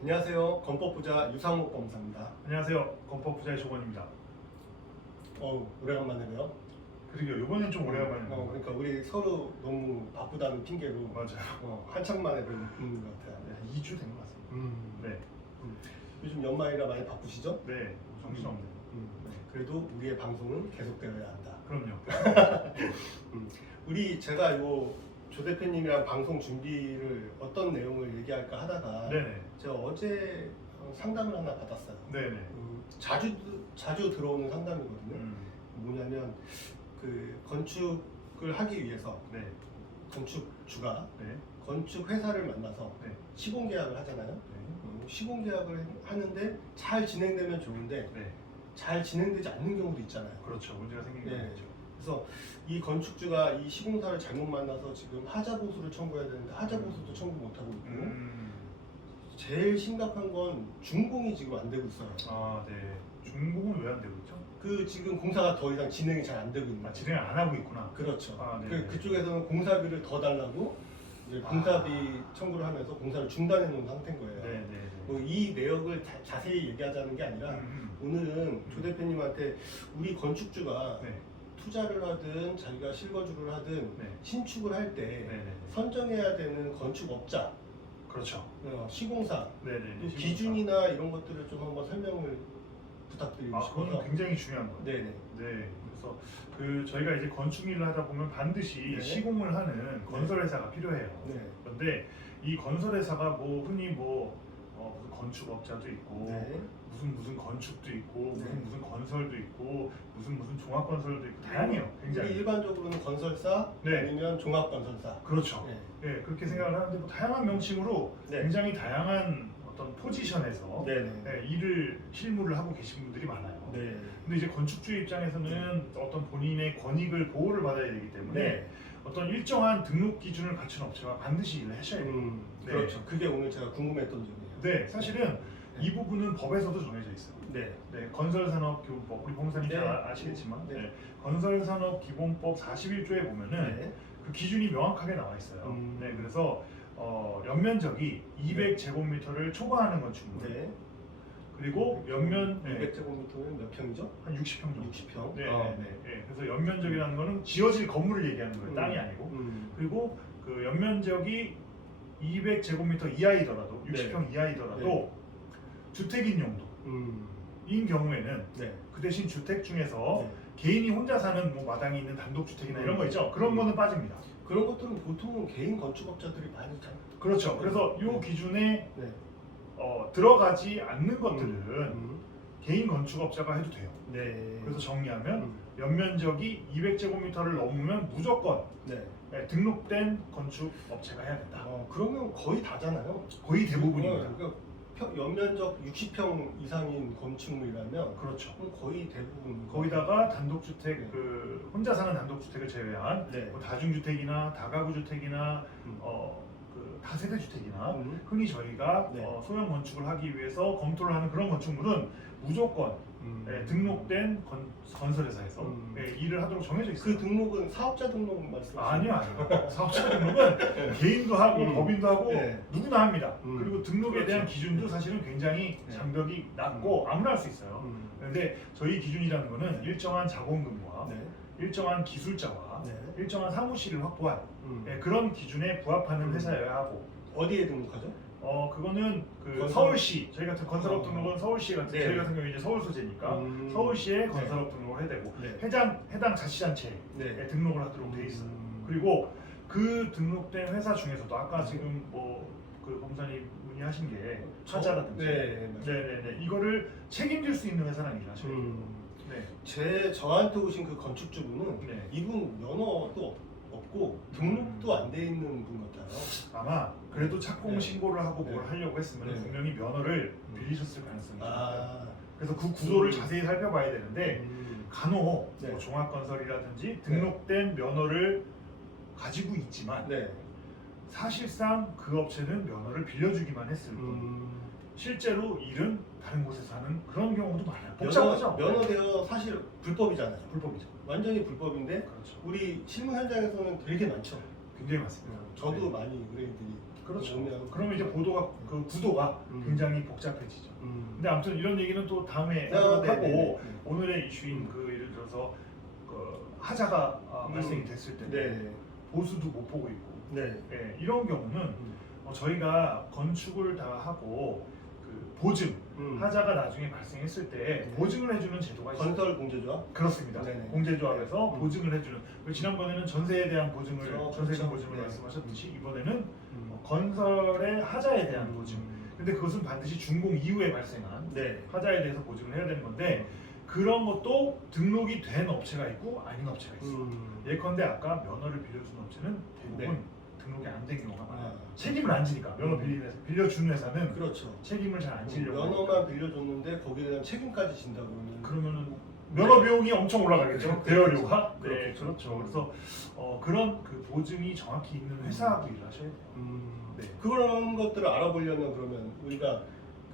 안녕하세요. 건법부자 유상목 검사입니다. 안녕하세요. 건법부자의 조건입니다. 오래간만에 봬요. 그러게요. 이번엔 좀 오래간만에. 그러니까 우리 서로 너무 바쁘다는 핑계로 맞아요. 한참 만에 뵙는 것 같아요. 네, 한 2주 된 것 같습니다. 네. 네. 요즘 연말이라 많이 바쁘시죠? 네. 정신없네요. 그래도 우리의 방송은 계속되어야 한다. 그럼요. 제가 조 대표님이랑 방송 준비를 어떤 내용을 얘기할까 하다가 네네. 제가 어제 상담을 하나 받았어요. 네네. 자주 들어오는 상담이거든요. 뭐냐면 그 건축을 하기 위해서 네. 건축주가 네. 건축 회사를 만나서 네. 시공 계약을 하잖아요. 네. 시공 계약을 하는데 잘 진행되면 좋은데 네. 잘 진행되지 않는 경우도 있잖아요. 그렇죠. 문제가 생긴 네. 거죠. 그래서 이 건축주가 이 시공사를 잘못 만나서 지금 하자 보수를 청구해야 되는데 하자 보수도 청구 못 하고 있고 제일 심각한 건 준공이 지금 안 되고 있어요. 아, 네. 중공은 왜 안 되고 있죠? 지금 공사가 더 이상 진행이 잘 안 되고 있는 거예요. 진행 안 하고 있구나. 그렇죠. 아, 네. 그쪽에서는 공사비를 더 달라고 이제 공사비 청구를 하면서 공사를 중단해 놓은 상태인 거예요. 네네. 이 내역을 자세히 얘기하자는 게 아니라 오늘은 조 대표님한테 우리 건축주가 네. 투자를 하든 자기가 실거주를 하든 네. 신축을 할 때 네네. 선정해야 되는 건축업자, 그렇죠. 시공사, 네네. 또 기준이나 이런 것들을 좀 한번 설명을 부탁드리고 싶어서. 그건 굉장히 중요한 거예요. 네네. 네. 그래서 저희가 이제 건축 일을 하다 보면 반드시 네. 시공을 하는 건설 회사가 필요해요. 네. 그런데 이 건설 회사가 흔히 무슨 건축업자도 있고 네. 무슨 건축도 있고 네. 무슨 건설도 있고 무슨 종합 건설도 있고 다양해요. 굉장히. 우리 일반적으로는 건설사 네. 아니면 종합건설사. 그렇죠. 네. 네, 그렇게 생각을 하는데 다양한 명칭으로 네. 굉장히 다양한 어떤 포지션에서 네네. 실무를 하고 계신 분들이 많아요. 네. 근데 이제 건축주의 입장에서는 어떤 본인의 권익을 보호를 받아야 되기 때문에 네. 어떤 일정한 등록 기준을 갖춘 업체와 반드시 일을 하셔야 돼요. 네. 그렇죠. 그게 오늘 제가 궁금했던 점이에요. 네, 사실은 이 부분은 법에서도 정해져 있어요. 네. 네, 건설산업기본법 우리 봉사님 잘 네. 아시겠지만 네. 네, 건설산업기본법 41조에 보면은 네. 그 기준이 명확하게 나와 있어요. 네, 그래서 연면적이 200제곱미터를 초과하는 건축물. 네. 그리고 연면 200제곱미터면 몇 평이죠? 한 60평 정도. 60평. 네, 아, 네, 네. 그래서 연면적이라는 거는 지어질 건물을 얘기하는 거예요. 땅이 아니고. 그리고 그 연면적이 200제곱미터 이하이더라도 60평 이하이더라도 주택인 용도인 경우에는 네. 그 대신 주택 중에서 네. 개인이 혼자 사는 마당이 있는 단독주택이나 이런 거 있죠. 그런 거는 빠집니다. 그런 것들은 보통은 개인 건축업자들이 많이 있잖아요. 그렇죠. 그래서 이 기준에 네. 들어가지 않는 것들은 개인 건축업자가 해도 돼요. 네. 그래서 정리하면 연면적이 200제곱미터를 넘으면 무조건 네. 등록된 건축업체가 해야 된다. 그러면 거의 다잖아요. 거의 대부분입니다. 그러니까 연면적 60평 이상인 건축물이라면 그렇죠. 거의 대부분. 거기다가 단독주택 네. 혼자 사는 단독주택을 제외한 네. 다중주택이나 다가구주택이나 그 다세대 주택이나 흔히 저희가 네. 소형 건축을 하기 위해서 검토를 하는 그런 건축물은 무조건 등록된 건설회사에서 일을 하도록 정해져 있어요. 그 등록은 사업자 등록 말씀하시는 아니요. 사업자 등록은 개인도 하고 법인도 하고 네. 누구나 합니다. 그리고 등록에 그렇죠. 대한 기준도 사실은 굉장히 네. 장벽이 낮고 아무나 할 수 있어요. 그런데 저희 기준이라는 거는 네. 일정한 자본금과 네. 일정한 기술자와 네. 일정한 사무실을 확보한 그런 기준에 부합하는 회사여야 하고 어디에 등록하죠? 그거는 그 건설- 서울시 저희 같은 건설업 등록은 서울시 같은 네. 저희 같은 경우 이제 서울 소재니까 서울시에 건설업 등록을 해야 되고 네. 해당 자치단체에 네. 등록을 하도록 돼 있어요. 그리고 그 등록된 회사 중에서도 아까 지금 그 검사님 문의하신 게 차자라든지 네네네 이거를 책임질 수 있는 회사랑 일하셔야 돼요. 네. 저한테 오신 그 건축주분은 네. 이분 면허도 없고 등록도 안 돼 있는 분 같아요. 아마 그래도 착공 네. 신고를 하고 뭘 네. 하려고 했으면 네. 분명히 면허를 빌리셨을 가능성이 있어요. 아, 그래서 그 구조를 자세히 살펴봐야 되는데 간혹 네. 종합건설이라든지 등록된 면허를 가지고 있지만 네. 사실상 그 업체는 면허를 빌려주기만 했을 뿐 실제로 일은 다른 곳에서 하는 그런 경우도 많아요. 복잡하죠? 면허대여 사실 불법이잖아요. 불법이죠. 완전히 불법인데 그렇죠. 우리 실무 현장에서는 되게 많죠. 굉장히 많습니다. 저도 네. 많이 의뢰인들이 그렇죠. 오면. 그러면 이제 보도가 그 구도가 굉장히 복잡해지죠. 근데 아무튼 이런 얘기는 또 다음에 하도록 하고 오늘의 이슈인 그 예를 들어서 그 하자가 발생이 됐을 때 네. 보수도 못 보고 있고 네. 예, 이런 경우는 저희가 건축을 다 하고 그 보증 하자가 나중에 발생했을 때 보증을 해주는 제도가 있어요. 건설 공제조합? 그렇습니다. 네네. 공제조합에서 보증을 해주는 지난번에는 전세에 대한 보증을 전세금 그렇죠. 보증을 네. 말씀하셨듯이 이번에는 건설의 하자에 대한 보증. 근데 그것은 반드시 준공 이후에 발생한 네. 하자에 대해서 보증을 해야 되는 건데 그런 것도 등록이 된 업체가 있고 아닌 업체가 있어요. 예컨대 아까 면허를 빌려주는 업체는 대부분 네. 등록이 안 된 경우가 많아요. 아. 책임을 안 지니까 면허 빌려주는 회사는 그렇죠. 책임을 잘 안 지려고 면허만 하니까. 빌려줬는데 거기에 대한 책임까지 진다 그러면은 면허 비용이 엄청 올라가겠죠. 대여료가. 네, 그렇겠죠. 그렇죠. 그래서 그런 그 보증이 정확히 있는 회사하고 일을 하셔야 돼요. 네. 그런 것들을 알아보려면 그러면 우리가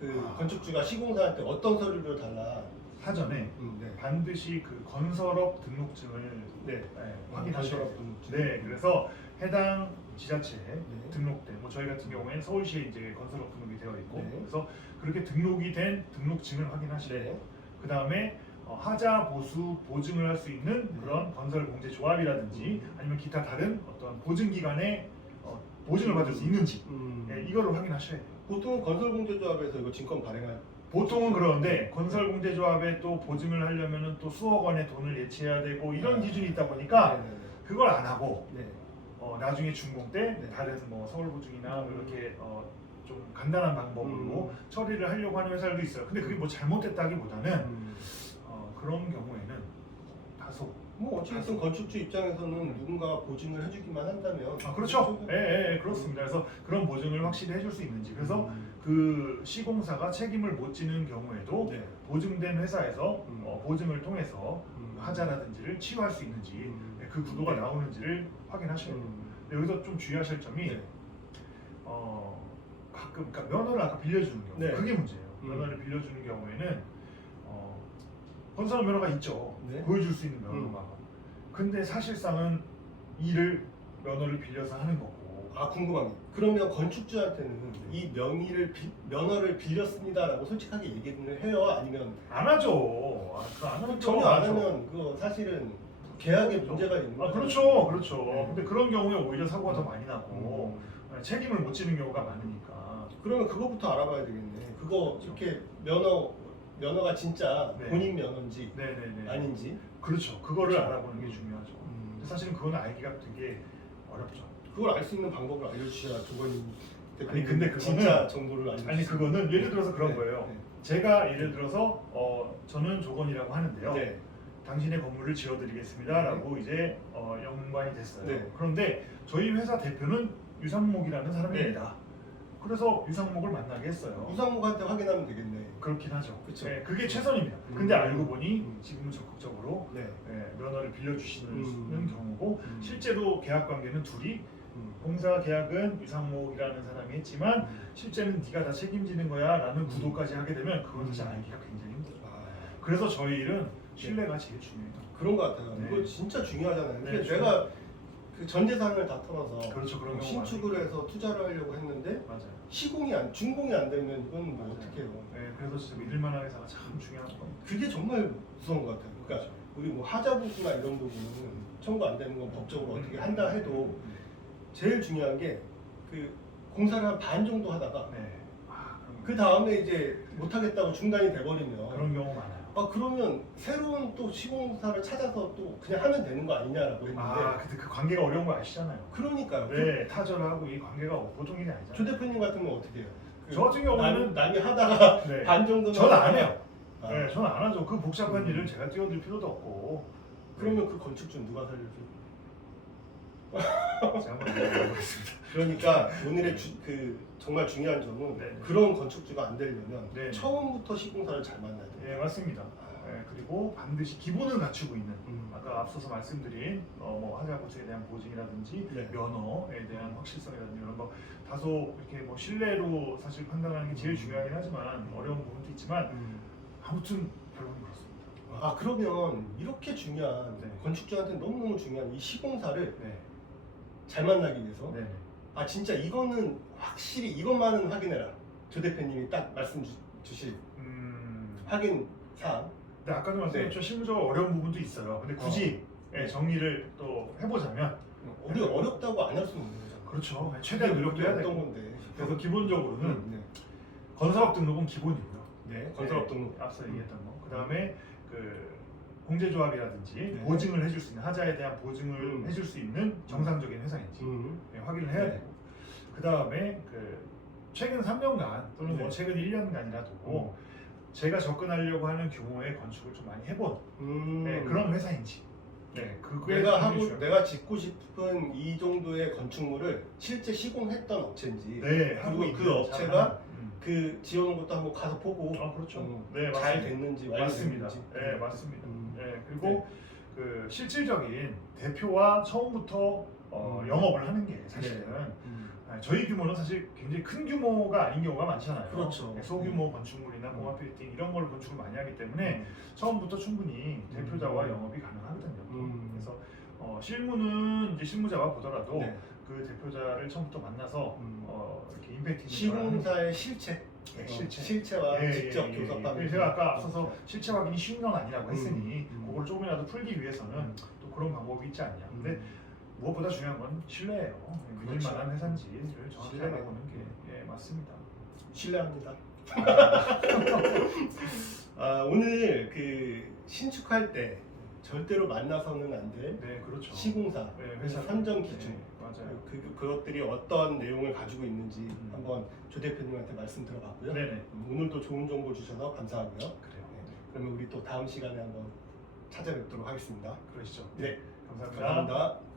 그 아. 건축주가 시공사한테 어떤 서류를 달라? 사전에 네. 반드시 그 건설업 등록증을 네. 확인하셔야 돼요. 건설업 등록증. 네, 그래서 해당 지자체에 네. 등록된 뭐 저희 같은 경우에는 서울시에 이제 건설업 등록이 되어 있고 네. 그래서 그렇게 등록이 된 등록증을 확인하시고 네. 그 다음에 하자 보수 보증을 할 수 있는 네. 그런 건설 공제 조합이라든지 아니면 기타 다른 어떤 보증 기관에 보증을 받을 수 있는지 이거를 확인하셔야 돼요. 보통 건설공제조합에서 이거 증권 발행할 보통은 그러는데 건설 공제 조합에 또 보증을 하려면은 또 수억 원의 돈을 예치해야 되고 이런 기준이 있다 보니까 네네네. 그걸 안 하고 네. 나중에 준공 때 네. 다른 뭐 서울보증이나 뭐 이렇게 좀 간단한 방법으로 처리를 하려고 하는 회사들도 있어요. 근데 그게 뭐 잘못됐다기보다는 그런 경우에는 다소 뭐 어쨌든 건축주 입장에서는 누군가 보증을 해주기만 한다면 그렇죠. 예, 그렇습니다. 그래서 그런 보증을 확실히 해줄 수 있는지 그래서 그 시공사가 책임을 못 지는 경우에도 네. 보증된 회사에서 보증을 통해서 하자라든지를 치유할 수 있는지 그 구도가 네. 나오는지를 확인하셔야 돼요. 근데 여기서 좀 주의하실 점이 네. 가끔 그러니까 면허를 아까 빌려주는 경우 네. 그게 문제예요. 면허를 빌려주는 경우에는 건설 면허가 있죠. 네. 보여줄 수 있는 면허가. 근데 사실상은 일을 면허를 빌려서 하는 거고. 아 궁금한 게 그러면 건축주한테는 이 면허를 빌렸습니다라고 솔직하게 얘기를 해요? 아니면 안 하죠. 그거 안 하죠. 전혀 안 하면 그거 사실은 계약에 문제가 있는 거죠? 그렇죠, 그렇죠. 네. 근데 그런 경우에 오히려 사고가 더 많이 나고 책임을 못 지는 경우가 많으니까. 그러면 그거부터 알아봐야 되겠네. 그거 그렇죠. 이렇게 면허가 진짜 네. 본인 면허인지 네네네. 아닌지 그렇죠. 그거를 그렇죠. 알아보는 게 중요하죠. 근데 사실은 그건 알기가 되게 어렵죠. 그걸 알 수 있는 방법을 알려주셔야 조건님 아니, 근데 그거는- 진짜 정보를 알려주세요. 아니 그거는 예를 들어서 그런 네, 거예요. 네. 제가 예를 들어서 저는 조건이라고 하는데요. 네. 당신의 건물을 지어드리겠습니다라고 이제 연관이 됐어요. 네. 그런데 저희 회사 대표는 유상목이라는 사람입니다. 그래서 유상목을 만나게 했어요. 유상목한테 확인하면 되겠네. 그렇긴 하죠. 그쵸. 네, 그게 최선입니다. 근데 알고 보니 지금은 적극적으로 네. 면허를 빌려주시는 경우고 실제로 계약 관계는 둘이 공사 계약은 유상목이라는 사람이 했지만 실제는 네가 다 책임지는 거야라는 구도까지 하게 되면 그건 사실 알기가 굉장히 힘들어요. 그래서 저희 일은 신뢰가 제일 중요해요. 그런 것 같아요. 네. 이거 진짜 중요하잖아요. 네, 근데 내가 그 전 재산을 다 털어서 그렇죠, 그런 경우 신축을 해서 투자를 하려고 했는데 맞아요. 준공이 안 되면 이건 뭐 맞아요. 어떻게 해요? 네, 그래서 진짜 믿을만한 회사가 참 중요한 겁니다. 그게 정말 무서운 것 같아요. 그러니까 우리 뭐 하자보수나 이런 부분은 청구 안 되는 건 법적으로 어떻게 한다 해도 제일 중요한 게 그 공사를 한 반 정도 하다가 네. 그 다음에 이제 못하겠다고 중단이 돼버리면 그런 경우 많아요. 그러면 새로운 또 시공사를 찾아서 또 그냥 하면 되는 거 아니냐라고 했는데 근데 그 관계가 어려운 거 아시잖아요. 그러니까요. 네, 타전하고 이 관계가 보통 일이 아니잖아요. 조 대표님 같은 건 어떻게 해요? 저 같은 경우에는 남이 하다가 네. 반 정도는 전 안 해요. 아. 네, 전 안 하죠. 그 복잡한 일을 제가 뛰어들 필요도 없고. 그러면 그 건축주는 누가 살려줘? 제가 한번 해보겠습니다. 그러니까 오늘의 정말 중요한 점은 네. 그런 건축주가 안 되려면 네. 처음부터 시공사를 잘 만나야 돼요. 네, 맞습니다. 네, 그리고 반드시 기본을 갖추고 있는 아까 앞서서 말씀드린 뭐 하자보수에 대한 보증이라든지 네. 면허에 대한 확실성이라든지 이런 거 다소 이렇게 뭐 신뢰로 사실 판단하는 게 제일 중요하긴 하지만 어려운 부분도 있지만 아무튼 결론은 그렇습니다. 그러면 이렇게 중요한 네. 건축주한테 너무너무 중요한 이 시공사를 네. 잘 만나기 위해서 네. 아 진짜 이거는 확실히 이것만은 확인해라. 조 대표님이 딱 말씀 주실 확인 사항. 근데 아까도 말씀드렸죠. 실무적으로 어려운 부분도 있어요. 근데 굳이 정리를 또 해보자면 우리 어렵다고 안 할 수는 없는 거잖아. 그렇죠. 최대한 노력도 해야 되고. 어떤 건데. 그래서 기본적으로는 네. 건설업 등록은 기본이고요. 네. 건설업 등록. 앞서 얘기했던 거. 그 다음에 그 공제조합이라든지 네. 보증을 해줄 수 있는 하자에 대한 보증을 해줄 수 있는 정상적인 회사인지 확인을 해야 네. 되고. 그 다음에 그 최근 3년간 또는 뭐 네. 최근 1년간이라도 제가 접근하려고 하는 규모의 건축을 좀 많이 해본 그런 회사인지. 네, 그게 내가 짓고 싶은 이 정도의 건축물을 실제 시공했던 업체인지. 네, 그리고 그 업체가 그 지어놓은 것도 한번 가서 보고. 그렇죠. 네, 잘 됐는지 맞습니다. 완료됐는지. 네, 맞습니다. 네, 그리고 그 실질적인 대표와 처음부터 영업을 하는 게 사실은 저희 규모는 사실 굉장히 큰 규모가 아닌 경우가 많잖아요. 그렇죠. 소규모 건축물이나 공업 빌딩 이런 걸로 건축을 많이 하기 때문에 처음부터 충분히 대표자와 영업이 가능하거든요. 그래서 실무는 이제 실무자와 보더라도 네. 그 대표자를 처음부터 만나서 이렇게 임팩팅 시공사의 실체. 실체와 직접 교섭하는. 제가 아까 앞서서 실체 확인이 쉬운 건 아니라고 했으니 그걸 조금이라도 풀기 위해서는 또 그런 방법이 있지 않냐. 근데 무엇보다 중요한 건 신뢰예요. 믿을만한 회사인지를 정확히 알아보는 게 맞습니다. 신뢰합니다. 오늘 그 신축할 때 절대로 만나서는 안 될 그렇죠. 시공사 회사 선정 기준 맞아요. 그것들이 어떤 내용을 가지고 있는지 한번 조 대표님한테 말씀 들어봤고요. 오늘도 좋은 정보 주셔서 감사하고요. 그래요. 그러면 우리 또 다음 시간에 한번 찾아뵙도록 하겠습니다. 그러시죠. 네, 감사합니다. 감사합니다.